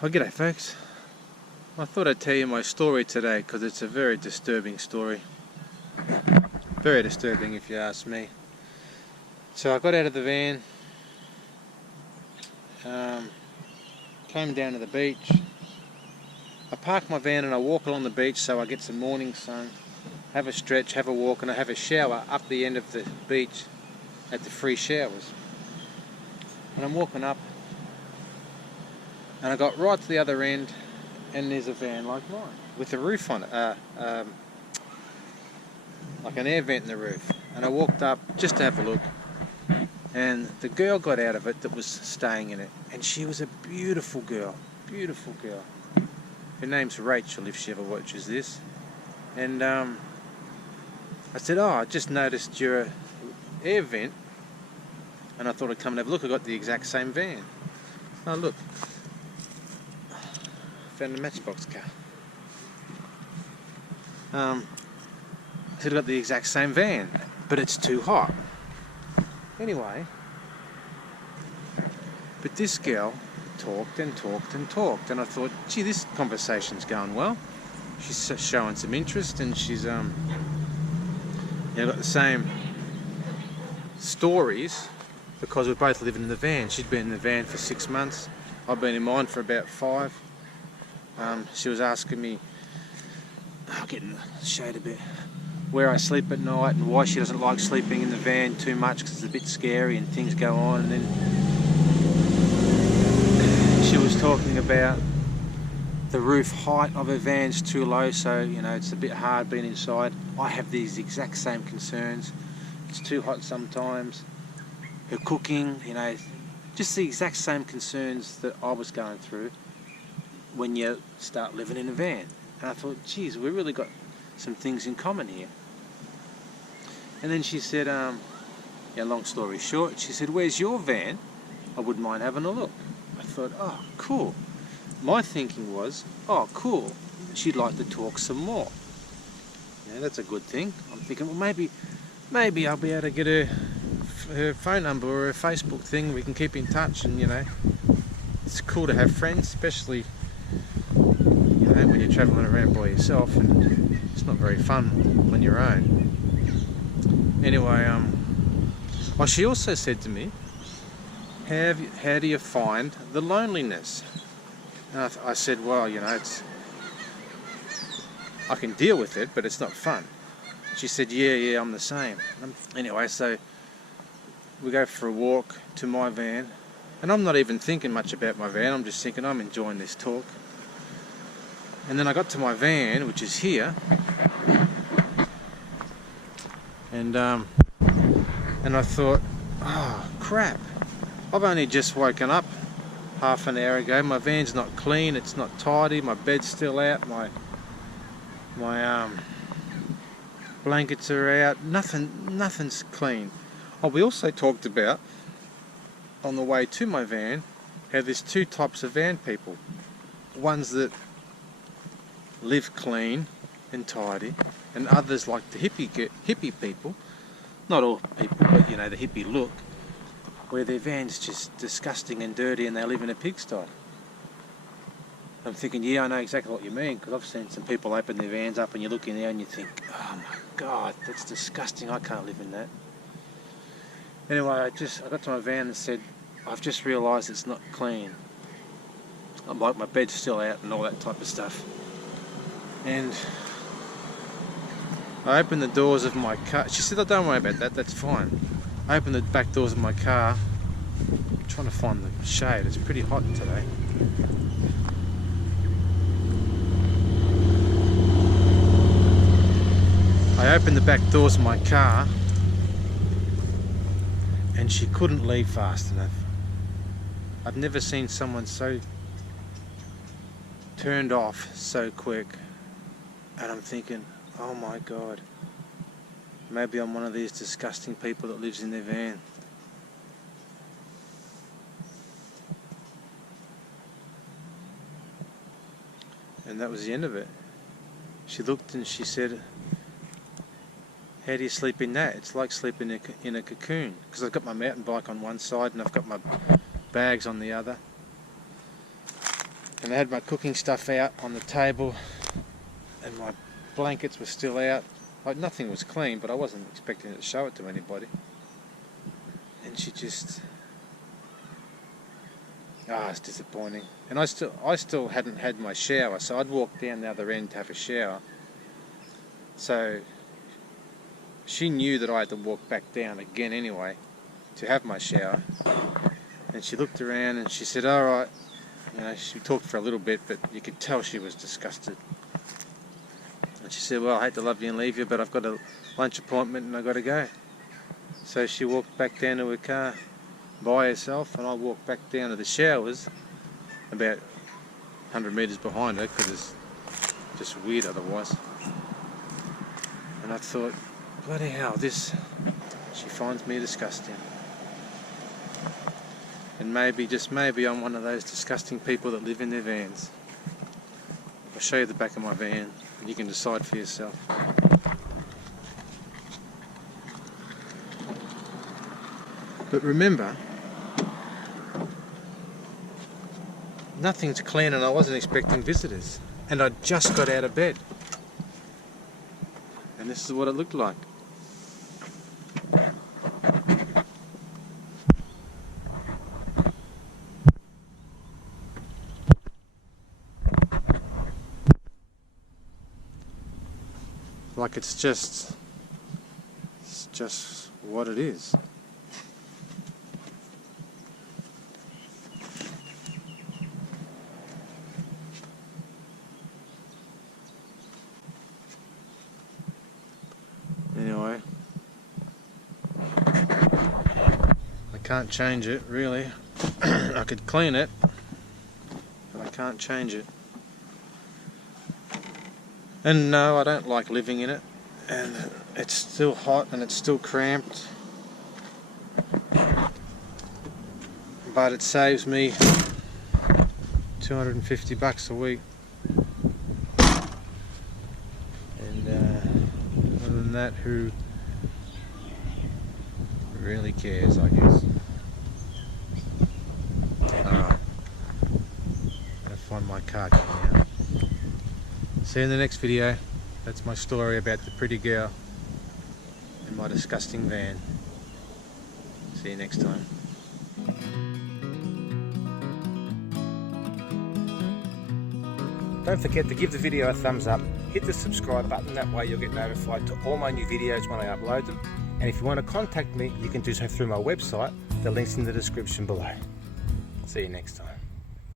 Well, g'day folks. I thought I'd tell you my story today because it's a very disturbing story. Very disturbing if you ask me. So I got out of the van, came down to the beach. I park my van and I walk along the beach so I get some morning sun, have a stretch, have a walk, and I have a shower up the end of the beach at the free showers. And I'm walking up and I got right to the other end and there's a van like mine with a roof on it, like an air vent in the roof. And I walked up just to have a look, and the girl got out of it that was staying in it, and she was a beautiful girl. Her name's Rachel, if she ever watches this. And I said, I just noticed your air vent, and I thought I'd come and have a look. I got the exact same van. Oh look, found a Matchbox car. I said I got the exact same van, but it's too hot. Anyway, but this girl talked and talked and talked, and I thought, gee, this conversation's going well. She's showing some interest, and she's got the same stories because we're both living in the van. She'd been in the van for 6 months. I've been in mine for about 5. She was asking me, getting the shade a bit, where I sleep at night and why she doesn't like sleeping in the van too much because it's a bit scary and things go on. And then she was talking about the roof height of her van's too low, so it's a bit hard being inside. I have these exact same concerns. It's too hot sometimes. Her cooking, just the exact same concerns that I was going through when you start living in a van. And I thought, geez, we really got some things in common here. And then she said, long story short, she said, where's your van? I wouldn't mind having a look. I thought, oh, cool. My thinking was, oh, cool, she'd like to talk some more. That's a good thing. I'm thinking, well, maybe I'll be able to get her phone number or her Facebook thing. We can keep in touch, and it's cool to have friends, especially when you're travelling around by yourself, and it's not very fun on your own. Anyway, she also said to me, how do you find the loneliness? And I said, well, I can deal with it, but it's not fun. She said, yeah, I'm the same. Anyway, so we go for a walk to my van, and I'm not even thinking much about my van. I'm just thinking I'm enjoying this talk. And then I got to my van, which is here, and I thought, oh crap, I've only just woken up half an hour ago. My van's not clean, it's not tidy, my bed's still out, my blankets are out, nothing's clean. We also talked about, on the way to my van, how there's 2 types of van people. Ones that live clean and tidy, and others like the hippie people, not all people, but the hippie look, where their van's just disgusting and dirty and they live in a pigsty. I'm thinking, yeah, I know exactly what you mean, because I've seen some people open their vans up and you look in there and you think, oh my God, that's disgusting, I can't live in that. Anyway, I got to my van and said, I've just realised it's not clean. My bed's still out and all that type of stuff. And I opened the doors of my car. She said, oh, don't worry about that, that's fine. I opened the back doors of my car. I'm trying to find the shade, it's pretty hot today. I opened the back doors of my car and she couldn't leave fast enough. I've never seen someone so turned off so quick. And I'm thinking, oh my God, maybe I'm one of these disgusting people that lives in their van. And that was the end of it. She looked and she said, how do you sleep in that? It's like sleeping in a cocoon. Because I've got my mountain bike on one side and I've got my bags on the other. And I had my cooking stuff out on the table, and my blankets were still out. Like, nothing was clean, but I wasn't expecting to show it to anybody. And she just... it's disappointing. And I still hadn't had my shower, so I'd walk down the other end to have a shower. So she knew that I had to walk back down again anyway to have my shower. And she looked around and she said, all right. You know, she talked for a little bit, but you could tell she was disgusted. And she said, well, I hate to love you and leave you, but I've got a lunch appointment and I've got to go. So she walked back down to her car by herself, and I walked back down to the showers about 100 metres behind her, because it's just weird otherwise. And I thought, bloody hell, she finds me disgusting. And maybe, just maybe, I'm one of those disgusting people that live in their vans. I'll show you the back of my van, and you can decide for yourself. But remember, nothing's clean, and I wasn't expecting visitors. And I just got out of bed. And this is what it looked like. Like, it's just what it is. Anyway, I can't change it, really. I could clean it, but I can't change it. And no, I don't like living in it, and it's still hot and it's still cramped, but it saves me $250 a week. And other than that, who really cares, I guess. Alright, I'll find my car coming out. See you in the next video. That's my story about the pretty girl and my disgusting van. See you next time. Don't forget to give the video a thumbs up, hit the subscribe button, that way you'll get notified to all my new videos when I upload them. And if you want to contact me, you can do so through my website, the link's in the description below. See you next time.